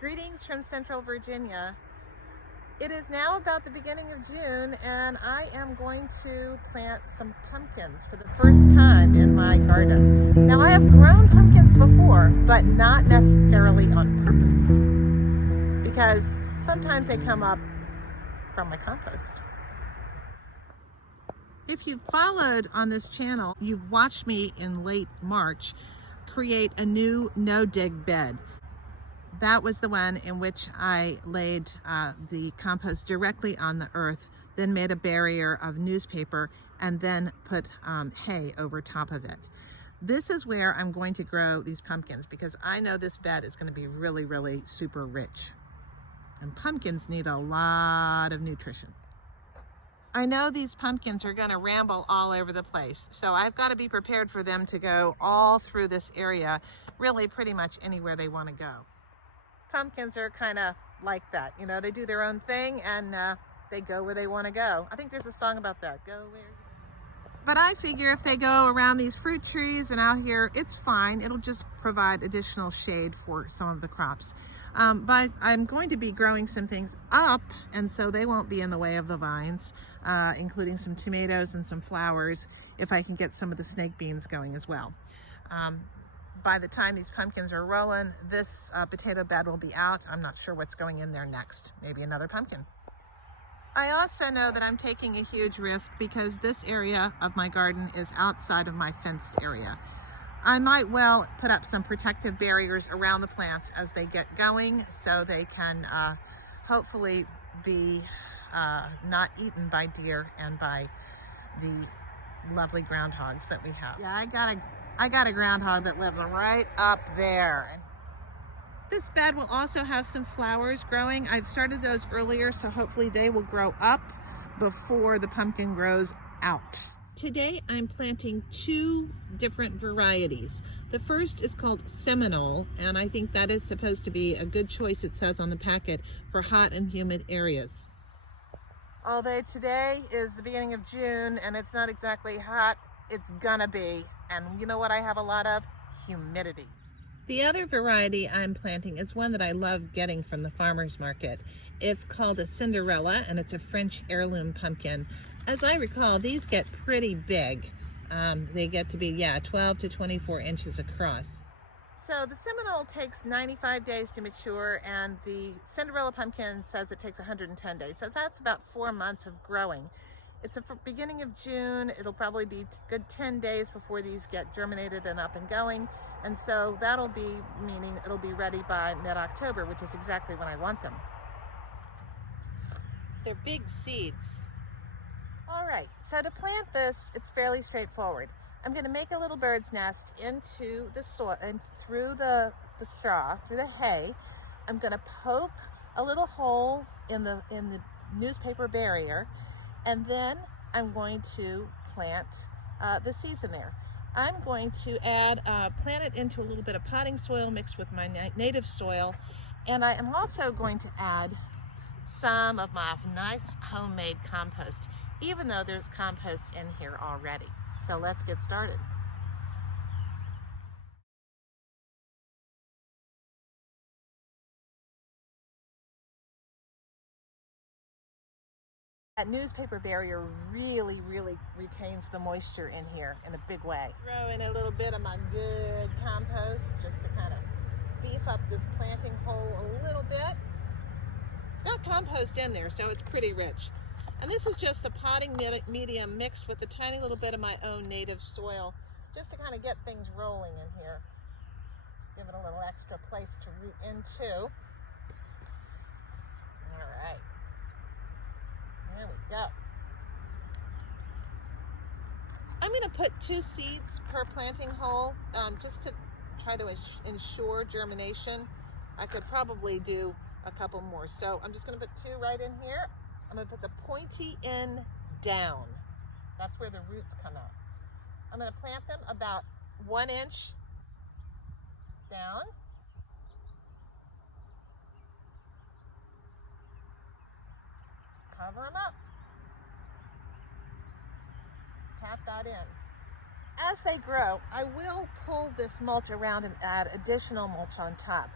Greetings from Central Virginia. It is now about the beginning of June and I am going to plant some pumpkins for the first time in my garden. Now I have grown pumpkins before, but not necessarily on purpose because sometimes they come up from my compost. If you've followed on this channel, you've watched me in late March create a new no-dig bed. That was the one in which I laid the compost directly on the earth, then made a barrier of newspaper, and then put hay over top of it. This is where I'm going to grow these pumpkins because I know this bed is going to be really, really super rich. And pumpkins need a lot of nutrition. I know these pumpkins are going to ramble all over the place, so I've got to be prepared for them to go all through this area, really pretty much anywhere they want to go. Pumpkins are kind of like that, you know, they do their own thing and they go where they want to go. I think there's a song about that, go where you want. But I figure if they go around these fruit trees and out here, it's fine. It'll just provide additional shade for some of the crops. But I'm going to be growing some things up, and so they won't be in the way of the vines, including some tomatoes and some flowers, if I can get some of the snake beans going as well. By the time these pumpkins are rolling, this potato bed will be out. I'm not sure what's going in there next. Maybe another pumpkin. I also know that I'm taking a huge risk because this area of my garden is outside of my fenced area. I might well put up some protective barriers around the plants as they get going so they can hopefully be not eaten by deer and by the lovely groundhogs that we have. Yeah, I got a groundhog that lives right up there. This bed will also have some flowers growing. I've started those earlier, so hopefully they will grow up before the pumpkin grows out. Today I'm planting two different varieties. The first is called Seminole, and I think that is supposed to be a good choice, it says on the packet, for hot and humid areas. Although today is the beginning of June and it's not exactly hot, it's gonna be. And you know what I have a lot of? Humidity. The other variety I'm planting is one that I love getting from the farmer's market. It's called a Cinderella, and it's a French heirloom pumpkin. As I recall, these get pretty big. They get to be, 12 to 24 inches across. So the Seminole takes 95 days to mature, and the Cinderella pumpkin says it takes 110 days. So that's about 4 months of growing. It's the beginning of June. It'll probably be good 10 days before these get germinated and up and going. And so that'll be meaning it'll be ready by mid-October, which is exactly when I want them. They're big seeds. All right, so to plant this, it's fairly straightforward. I'm going to make a little bird's nest into the soil and through the straw, through the hay. I'm going to poke a little hole in the newspaper barrier, and then I'm going to plant the seeds in there. I'm going to plant it into a little bit of potting soil mixed with my native soil, and I am also going to add some of my nice homemade compost, even though there's compost in here already. So let's get started. That newspaper barrier really, really retains the moisture in here in a big way. Throw in a little bit of my good compost just to kind of beef up this planting hole a little bit. It's got compost in there, so it's pretty rich. And this is just the potting medium mixed with a tiny little bit of my own native soil, just to kind of get things rolling in here. Give it a little extra place to root into. All right. There we go. I'm going to put 2 seeds per planting hole just to try to ensure germination. I could probably do a couple more. So I'm just going to put 2 right in here. I'm going to put the pointy end down. That's where the roots come out. I'm going to plant them about 1 inch down. Cover them up. Pat that in. As they grow, I will pull this mulch around and add additional mulch on top.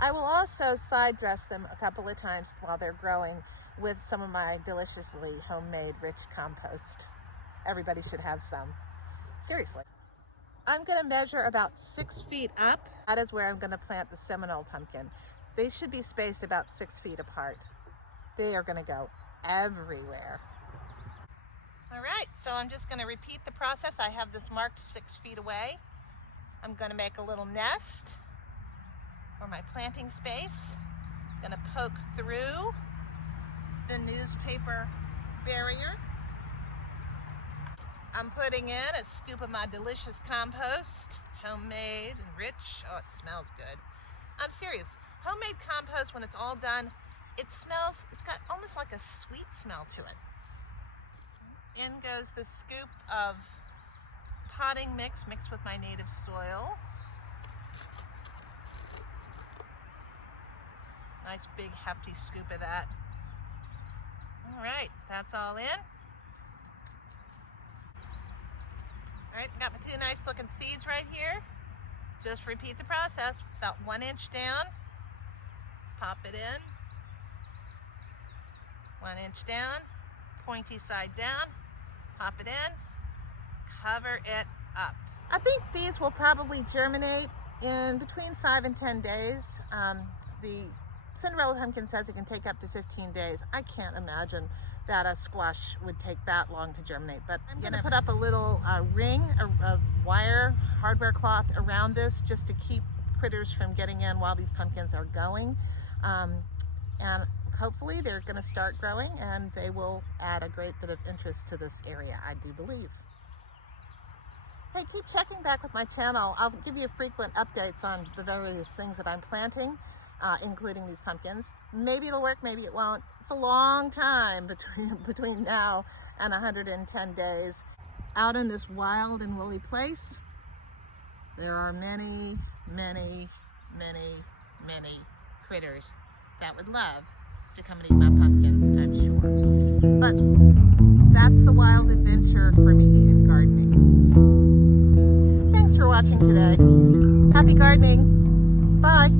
I will also side dress them a couple of times while they're growing with some of my deliciously homemade rich compost. Everybody should have some. Seriously. I'm going to measure about 6 feet up. That is where I'm going to plant the Seminole pumpkin. They should be spaced about 6 feet apart. They are going to go everywhere. All right, so I'm just going to repeat the process. I have this marked 6 feet away. I'm going to make a little nest for my planting space. I'm going to poke through the newspaper barrier. I'm putting in a scoop of my delicious compost, homemade and rich. Oh, it smells good. I'm serious. Homemade compost, when it's all done, it smells, it's got almost like a sweet smell to it. In goes the scoop of potting mix mixed with my native soil. Nice big hefty scoop of that. All right, that's all in. All right, got my 2 nice looking seeds right here. Just repeat the process, about 1 inch down, pop it in. 1 inch down, pointy side down, pop it in, cover it up. I think these will probably germinate in between 5 and 10 days. The Cinderella pumpkin says it can take up to 15 days. I can't imagine that a squash would take that long to germinate, but I'm gonna put up a little ring of wire, hardware cloth around this just to keep critters from getting in while these pumpkins are going. And hopefully they're gonna start growing and they will add a great bit of interest to this area, I do believe. Hey, keep checking back with my channel. I'll give you frequent updates on the various things that I'm planting, including these pumpkins. Maybe it'll work, maybe it won't. It's a long time between now and 110 days. Out in this wild and woolly place, there are many, many, many, many critters that would love to come and eat my pumpkins, I'm sure. But that's the wild adventure for me in gardening. Thanks for watching today. Happy gardening. Bye.